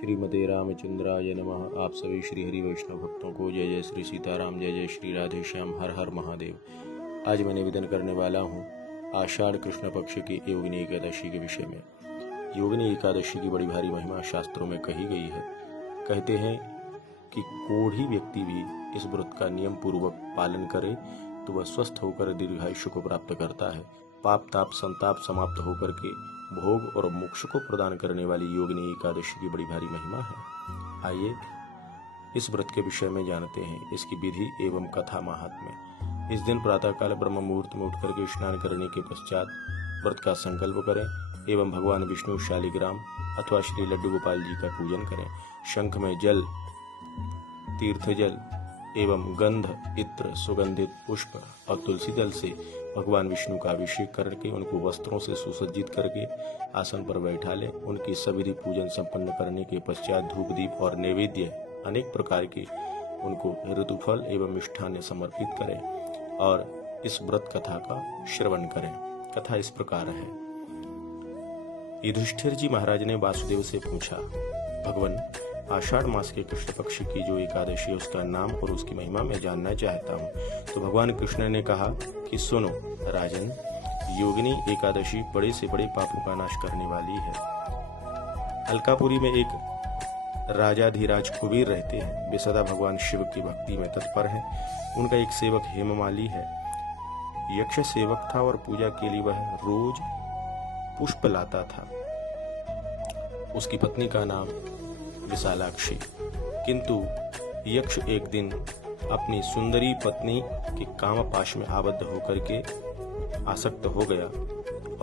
श्रीमते रामचंद्राय नमः। आप सभी श्री हरि वैष्णव भक्तों को जय जय श्री सीताराम, जय जय श्री राधे श्याम, हर हर महादेव। आज मैं निवेदन करने वाला हूँ आषाढ़ कृष्ण पक्ष की योगिनी एकादशी के विषय में। योगिनी एकादशी की बड़ी भारी महिमा शास्त्रों में कही गई है। कहते हैं कि कोढ़ी व्यक्ति भी इस व्रत का नियम पूर्वक पालन करे तो वह स्वस्थ होकर दीर्घायुष्य को प्राप्त करता है। पाप ताप संताप समाप्त होकर के भोग और मोक्ष को प्रदान करने वाली योगिनी एकादशी की बड़ी भारी महिमा है। आइए इस व्रत के विषय में जानते हैं, इसकी विधि एवं कथा महात्म्य। इस दिन प्रातःकाल ब्रह्म मुहूर्त में उठकर के स्नान करने के पश्चात व्रत का संकल्प करें एवं भगवान विष्णु शालिग्राम अथवा श्री लड्डू गोपाल जी का पूजन करें। शंख में जल, तीर्थ जल एवं गंध, इत्र, सुगंधित पुष्प और तुलसी दल से भगवान विष्णु का अभिषेक करके उनको वस्त्रों से सुसज्जित करके आसन पर बैठा लें। उनकी सविधि पूजन संपन्न करने के पश्चात धूप दीप और नैवेद्य अनेक प्रकार के उनको ऋतुफल एवं मिष्ठान्न समर्पित करें और इस व्रत कथा का श्रवण करें। कथा इस प्रकार है। युधिष्ठिर जी महाराज ने वासुदेव से पूछा, भगवान, आषाढ़ मास के कृष्ण पक्ष की जो एकादशी है उसका नाम और उसकी महिमा मैं जानना चाहता हूँ। तो भगवान कृष्ण ने कहा कि सुनो राजन, योगिनी एकादशी बड़े से बड़े पापों का नाश करने वाली है। अलकापुरी में एक राजाधिराज कुबेर रहते हैं। वे सदा भगवान शिव की भक्ति में तत्पर हैं। उनका एक सेवक हेममाली है। यक्ष सेवक था और पूजा के लिए वह रोज पुष्प लाता था। उसकी पत्नी का नाम विशालाक्षी। किंतु यक्ष एक दिन अपनी सुंदरी पत्नी के कामपाश में आबद्ध होकर के आसक्त हो गया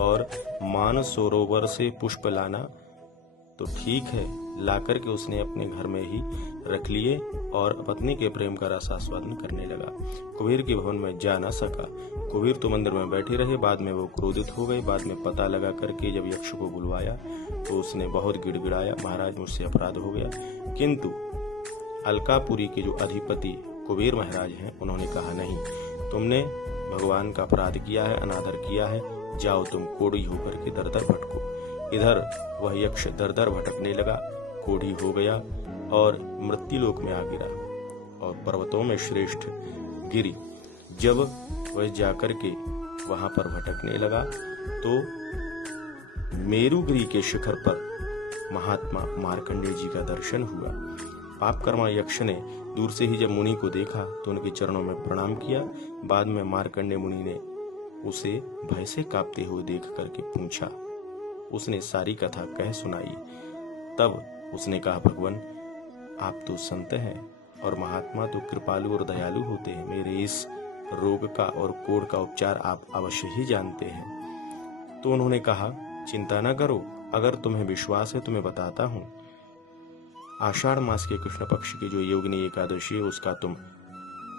और मानसरोवर से पुष्प लाना तो ठीक है, लाकर के उसने अपने घर में ही रख लिए और पत्नी के प्रेम का रसास्वादन करने लगा। कुबेर के भवन में जा न सका। कुबेर तो मंदिर में बैठे रहे। बाद में वो क्रोधित हो गए। बाद में पता लगा करके जब यक्ष को बुलवाया तो उसने बहुत गिड़गिड़ाया, महाराज मुझसे अपराध हो गया। किंतु अलकापुरी के जो अधिपति कुबेर महाराज हैं, उन्होंने कहा, नहीं, तुमने भगवान का अपराध किया है, अनादर किया है, जाओ तुम कोढ़ी होकर के दर दर भटको। इधर वह यक्ष दर दर भटकने लगा, कोढ़ी हो गया और मृत्युलोक में आ गिरा और पर्वतों में श्रेष्ठ गिरी। जब वह जाकर के वहां पर भटकने लगा तो मेरुगिरी के शिखर पर महात्मा मार्कंडेय जी का दर्शन हुआ। पापकर्मा यक्ष ने दूर से ही जब मुनि को देखा तो उनके चरणों में प्रणाम किया। बाद में मार्कंडेय मुनि ने उसे भय से कांपते हुए देख करके पूछा। उसने सारी कथा कह सुनाई। तब उसने कहा, भगवान, आप तो संत हैं और महात्मा तो कृपालु और दयालु होते हैं। मेरे इस रोग का और कोढ़ का उपचार आप अवश्य ही जानते हैं। तो उन्होंने कहा, चिंता न करो, अगर तुम्हें विश्वास है तो मैं बताता हूँ। आषाढ़ मास के कृष्ण पक्ष की जो योगिनी एकादशी है उसका तुम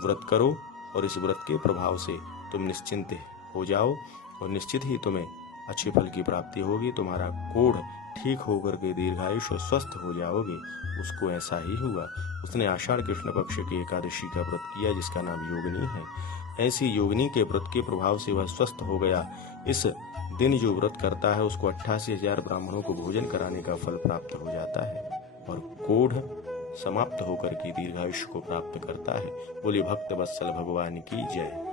व्रत करो और इस व्रत के प्रभाव से तुम निश्चिंत हो जाओ और निश्चित ही तुम्हें अच्छे फल की प्राप्ति होगी। तुम्हारा कोढ़ ठीक होकर के दीर्घायुष और स्वस्थ हो जाओगे। उसको ऐसा ही हुआ। उसने आषाढ़ कृष्ण पक्ष की एकादशी का व्रत किया जिसका नाम योगिनी है। ऐसी योगिनी के व्रत के प्रभाव से वह स्वस्थ हो गया। इस दिन जो व्रत करता है उसको 88,000 ब्राह्मणों को भोजन कराने का फल प्राप्त हो जाता है और कोढ़ समाप्त होकर के दीर्घायुष को प्राप्त करता है। बोले भक्त वत्सल भगवान की जय।